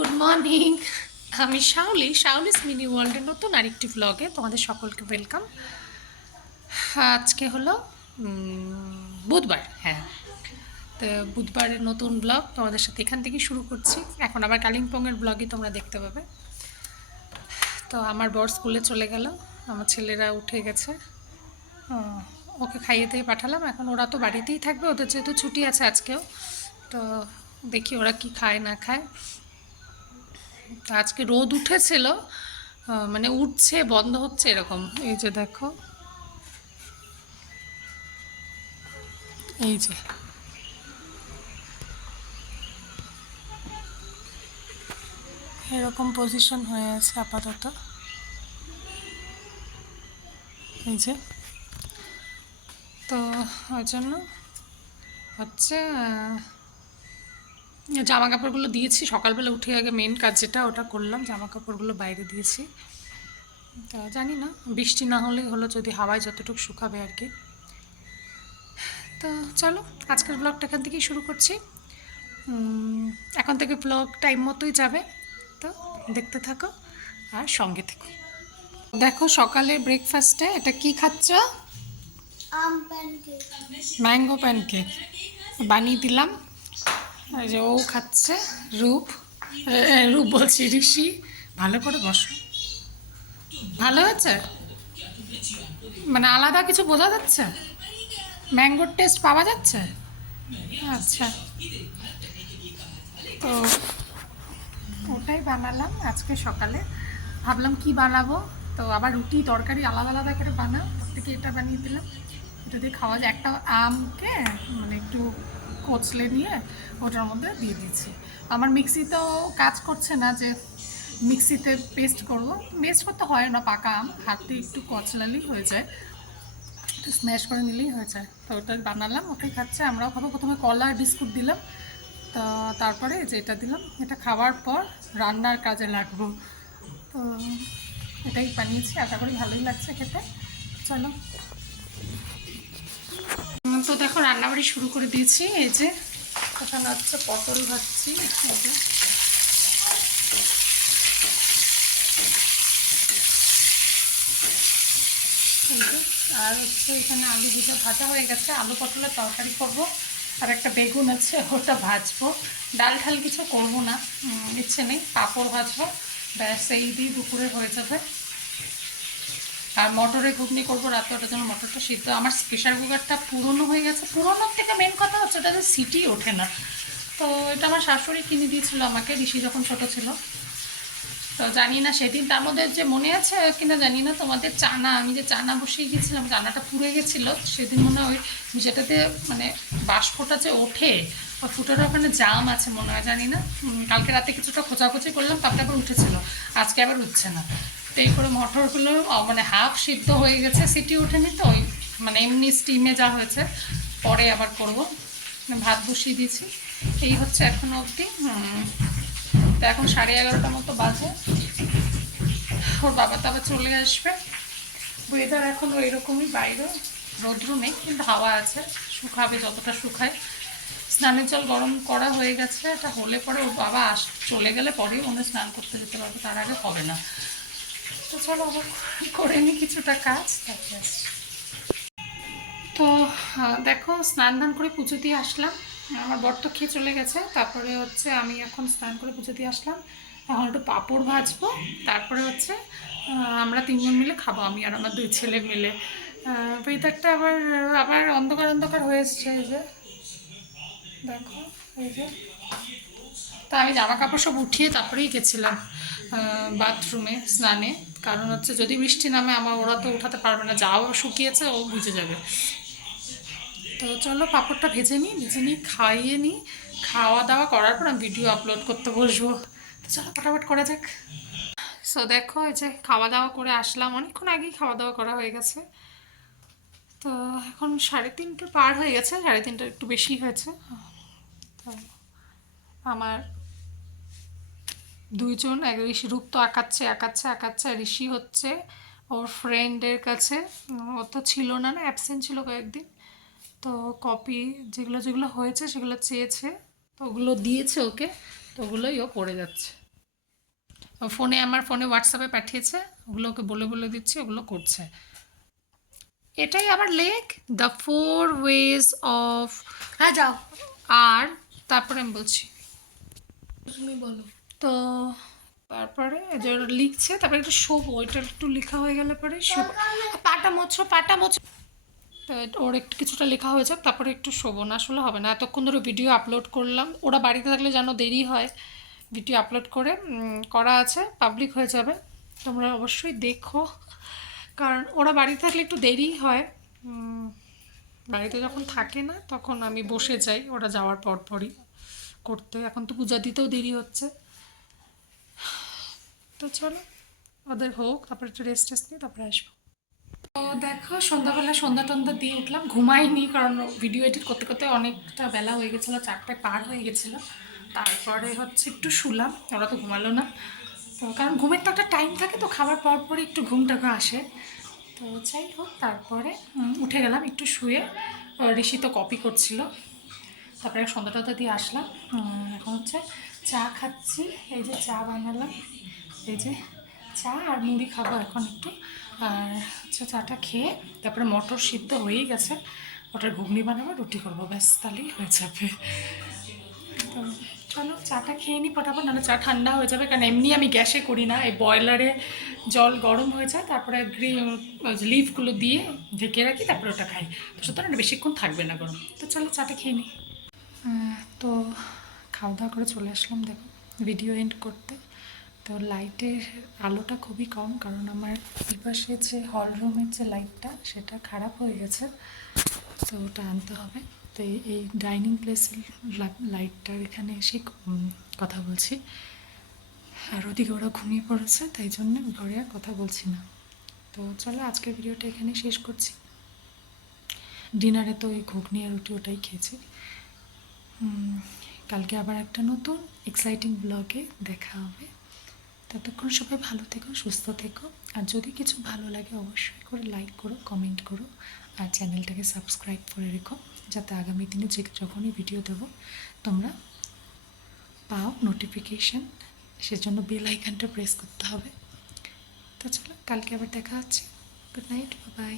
Good morning. আমি শাওলিস mini ওয়ার্ল্ডের নতুন আরেকটি ব্লগে তোমাদের সকলকে ওয়েলকাম। আজকে হলো বুধবার। হ্যাঁ, তো বুধবারের নতুন ব্লগ তোমাদের সাথে এখান থেকে শুরু করছি। এখন আবার কালিম্পংয়ের ব্লগই তোমরা দেখতে পাবে। তো আমার বর স্কুলে চলে গেল, আমার ছেলেরা উঠে গেছে, ওকে খাইয়ে দিয়ে পাঠালাম। এখন ওরা তো বাড়িতেই থাকবে, ওদের যেহেতু ছুটি আছে আজকেও। তো দেখি ওরা কি খায় না খায়। আজকে রোদ উঠেছিল, মানে উঠছে বন্ধ হচ্ছে এরকম। এই যে দেখো, এই যে এরকম পজিশন হয়ে আছে আপাতত। এই যে, তো ওই জন্য হচ্ছে জামা কাপড়গুলো দিয়েছি সকালবেলা উঠে, আগে মেন কাজ যেটা ওটা করলাম, জামা কাপড়গুলো বাইরে দিয়েছি। তা জানি না, বৃষ্টি না হলেই হলো, যদি হাওয়ায় যতটুকু শুকাবে আর কি। তো চলো আজকের ব্লগটা এখান থেকেই শুরু করছি। এখন থেকে ব্লগ টাইম মতোই যাবে, তো দেখতে থাকো আর সঙ্গে থেকো। দেখো সকালে ব্রেকফাস্টে এটা কি খাচ্ছ? ম্যাঙ্গো প্যানকেক বানিয়ে দিলাম। এই যে ও খাচ্ছে, রূপ রূপ বলছি, ঋষি। ভালো করে বসো। ভালো হয়েছে? মানে আলাদা কিছু বোঝা যাচ্ছে? ম্যাঙ্গোর টেস্ট পাওয়া যাচ্ছে? আচ্ছা, তো ওটাই বানালাম আজকে সকালে। ভাবলাম কি বানাবো, তো আবার রুটি তরকারি আলাদা আলাদা করে বানাও, তার থেকে এটা বানিয়ে দিলাম। এটা দিয়ে খাওয়া যায়। একটা আমকে মানে একটু কচলে নিয়ে ওটার মধ্যে দিয়ে দিয়েছি। আমার মিক্সিতেও কাজ করছে না যে মিক্সিতে পেস্ট করবো, পেস্ট করতে হয় না, পাকা আম হাতে একটু কচলালেই হয়ে যায়, একটু স্ম্যাশ করে নিলেই হয়ে যায়। তো ওটা বানালাম, ওটাই খাচ্ছে, আমরাও খাবো। প্রথমে কলা আর বিস্কুট দিলাম, তো তারপরে যে এটা দিলাম। এটা খাওয়ার পর রান্নার কাজে লাগবো, তো এটাই বানিয়েছি। আশা করি ভালোই লাগছে খেতে। চলো, তো দেখো রান্নাবাড়ি শুরু করে দিয়েছি। এই যে ওখানে হচ্ছে পটল ভাজছি, এই যে আর হচ্ছে এখানে আলু দুটো ভাজা হয়ে গেছে, আলু পটলের তরকারি করবো। আর একটা বেগুন আছে, ওটা ভাজবো। ডাল ঠাল কিছু করবো না, ইচ্ছে নেই। পাঁপড় ভাজবো, ব্যাস এই দিয়ে দুপুরে হয়ে যাবে। আর মটরে ঘুগনি করবো রাতে, ওটার জন্য মটরটা সিদ্ধ। আমার প্রেশার কুকারটা পুরনো হয়ে গেছে, পুরোনোর থেকে মেন কথা হচ্ছে ওটাতে সিটি ওঠে না। তো এটা আমার শাশুড়ি কিনে দিয়েছিল আমাকে, ঋষি যখন ছোটো ছিল। তো জানি না সেদিন, তার মধ্যে যে মনে আছে কিনা জানি না তোমাদের, চানা আমি যে চানা বসিয়ে গেছিলাম, চানাটা পুড়ে গেছিলো সেদিন। মনে হয় ওই যেটাতে মানে বাষ্পটা যে ওঠে, ওই ফুটোটা ওখানে জাম আছে মনে হয়, জানি না। কালকে রাতে কিছুটা খোঁচাখুচি করলাম, তারপরে আবার উঠেছিল, আজকে আবার উঠছে না। তো এই করে মটরগুলো মানে হাফ সিদ্ধ হয়ে গেছে, সিটি ওঠেনি তো, ওই মানে এমনি স্টিমে যা হয়েছে। পরে আবার করব, ভাত বসিয়ে দিয়েছি। এই হচ্ছে এখনও অবধি। তো এখন 11:30 মতো বাজে, ওর বাবা তো আবার চলে আসবে। ওয়েদার এখনও এরকমই, বাইরে রৌদ্র নেই কিন্তু হাওয়া আছে, শুকাবে যতটা শুকায়। স্নানের জল গরম করা হয়ে গেছে, এটা হলে পরে ওর বাবা চলে গেলে পরেই মনে স্নান করতে যেতে পারবে, তার আগে হবে না। তো চলো আবার করে নিই কিছুটা কাজ, তারপরে আসছি। তো দেখো স্নান ধান করে পুজো দিয়ে আসলাম। আমার বর তো খেয়ে চলে গেছে, তারপরে হচ্ছে আমি এখন স্নান করে পুজো দিয়ে আসলাম। এখন একটু পাঁপড় ভাজবো, তারপরে হচ্ছে আমরা তিনজন মিলে খাবো, আমি আর আমার দুই ছেলে মিলে। ওয়েদারটা আবার আবার অন্ধকার অন্ধকার হয়ে এসছে, এই যে দেখো, এই যে। তা আমি জামা কাপড় সব উঠিয়ে তারপরেই গেছিলাম বাথরুমে স্নানে, কারণ হচ্ছে যদি বৃষ্টি নামে আমার, ওরা তো উঠাতে পারবে না, যাও শুকিয়েছে ও বুঝে যাবে। তো চলো পাঁপড়টা ভেজে নিই খাইয়ে নিই, খাওয়া দাওয়া করার পর আমি ভিডিও আপলোড করতে বসবো। তো চলো ফটাফট করা যাক। সো দেখো এই যে খাওয়া দাওয়া করে আসলাম, অনেকক্ষণ আগেই খাওয়া দাওয়া করা হয়ে গেছে। তো এখন 3:30 পার হয়ে গেছে, 3:30 একটু বেশি হয়েছে। তো আমার দুইজন, এক ঋষি, রূপ তো আঁকাচ্ছে, ঋষি হচ্ছে ওর ফ্রেন্ডের কাছে। ও তো ছিল না, অ্যাবসেন্ট ছিল কয়েকদিন। তো কপি যেগুলো যেগুলো হয়েছে সেগুলো চেয়েছে, তো ওগুলো দিয়েছে ওকে, তো ওগুলোই ও পড়ে যাচ্ছে। ফোনে আমার ফোনে হোয়াটসঅ্যাপে পাঠিয়েছে, ওগুলোকে বলে বলে দিচ্ছি, ওগুলো করছে। এটাই আবার লেখ দ্য 4 ওয়েজ অফ। হ্যাঁ যাও, আর তারপরে আমি বলছি, তুমি বলো। তো তারপরে যে ওরা লিখছে, তারপরে একটু শোবো, ওইটা একটু লেখা হয়ে গেলে পরে শোবো। পাটা মোছো, পাটা মোছো। তো ওর একটু কিছুটা লেখা হয়ে যাক, তারপরে একটু শোবো, না আসলে হবে না। এতক্ষণ ধরে ভিডিও আপলোড করলাম, ওরা বাড়িতে থাকলে যেন দেরি হয়। ভিডিও আপলোড করে করা আছে, পাবলিক হয়ে যাবে, তোমরা অবশ্যই দেখো। কারণ ওরা বাড়িতে থাকলে একটু দেরি হয়, বাড়িতে যখন থাকে না তখন আমি বসে যাই ওরা যাওয়ার পরই করতে। এখন তো পূজা দিতেও দেরি হচ্ছে, তো চলো ওদের হোক, তারপরে একটু রেস্ট টেস্ট নিয়ে তারপরে আসবো। তো দেখো সন্ধ্যাবেলা সন্ধ্যা টন্ধা দিয়ে উঠলাম, ঘুমাইনি কারণ ভিডিও এডিট করতে করতে অনেকটা বেলা হয়ে গেছিলো, 4টে পার হয়ে গেছিলো। তারপরে হচ্ছে একটু শুলাম, ওরা তো ঘুমালো না। তো কারণ ঘুমের তো একটা টাইম থাকে, তো খাবার পরই একটু ঘুমটাকে আসে। তো যাই হোক, তারপরে উঠে গেলাম একটু শুয়ে। ঋষি তো কপি করছিল, তারপরে সন্ধ্যা টন্ধা দিয়ে আসলাম। এখন হচ্ছে চা খাচ্ছি, এই যে চা বানালাম, এই যে চা আর মুড়ি খাবো এখন একটু। আর হচ্ছে চাটা খেয়ে তারপরে মটর সিদ্ধ হয়েই গেছে, মটর ঘুগনি বানাবো, রুটি করবো, ব্যাস তাহলেই হয়ে যাবে। তো চলো চাটা খেয়ে নিই ফটাফট, নাহলে চা ঠান্ডা হয়ে যাবে। কারণ এমনি আমি গ্যাসে করি না, এই বয়লারে জল গরম হয়ে যায়, তারপরে লিফগুলো দিয়ে ঢেকে রাখি, তারপরে ওটা খাই। তো সুতরাং বেশিক্ষণ থাকবে না গরম। তো চলো চাটা খেয়ে নিই। তো খাওয়া দাওয়া করে চলে আসলাম, দেখো ভিডিও এন্ড করতে। তো লাইটের আলোটা খুবই কম, কারণ আমার পাশে যে হল রুমের যে লাইটটা সেটা খারাপ হয়ে গেছে, তো ওটা আনতে হবে। তো এই ডাইনিং প্লেসের লাইটটার এখানে এসে কথা বলছি, আর ওদিকে ওরা ঘুমিয়ে পড়েছে, তাই জন্য ঘরে আর কথা বলছি না। তো চলো আজকের ভিডিওটা এখানে শেষ করছি। ডিনারে তো ওই ঘুগনি আর রুটি ওটাই খেয়েছি। কালকে আবার একটা নতুন এক্সাইটিং ব্লগে দেখা হবে। ততক্ষণ সবাই ভালো থেকো, সুস্থ থেকো। আর যদি কিছু ভালো লাগে অবশ্যই করে লাইক করো, কমেন্ট করো, আর চ্যানেলটাকে সাবস্ক্রাইব করে রেখো, যাতে আগামী দিনে যখনই ভিডিও দেবো তোমরা পাও নোটিফিকেশান। সেজন্য বেল আইকনটা প্রেস করতে হবে। তো চলো কালকে আবার দেখা হচ্ছে। Good night, by.